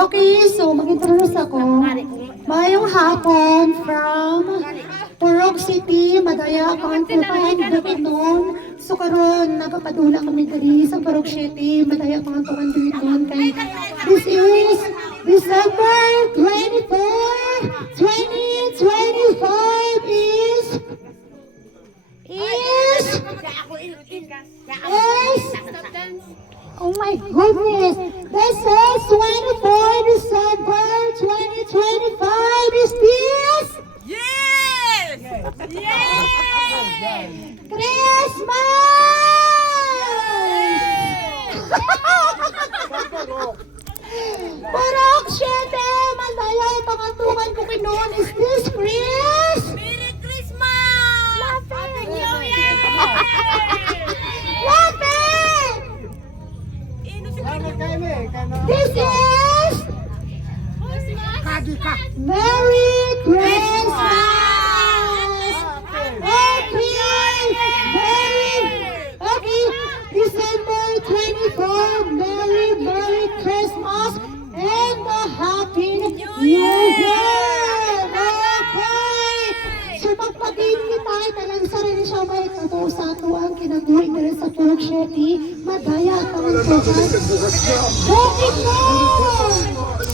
Okay, so mag-introduce ako. Mayong hapon from Purok City, Madaya, Pantupan, Bukidnon. So karon nagapadula kami diri sa Purok City, Madaya, Pantupan, Bukidnon. Kay this is December 24, 2025 is oh my goodness! This is 24 December 2025 is this? Yes! Yes! Christmas! Purok Siete, Mandaya, Pangantukan, Bukidnon, is this Chris? Merry Christmas! Happy New Year! Love it! This is Merry Christmas! Okay, December 24, Merry Christmas and a Happy New Year! Okay! So magpabili tayo talang sarili siya may totoo sa ato ang kinabuhi na sa Purok City, Madaya, Pangantukan. Bukidnon!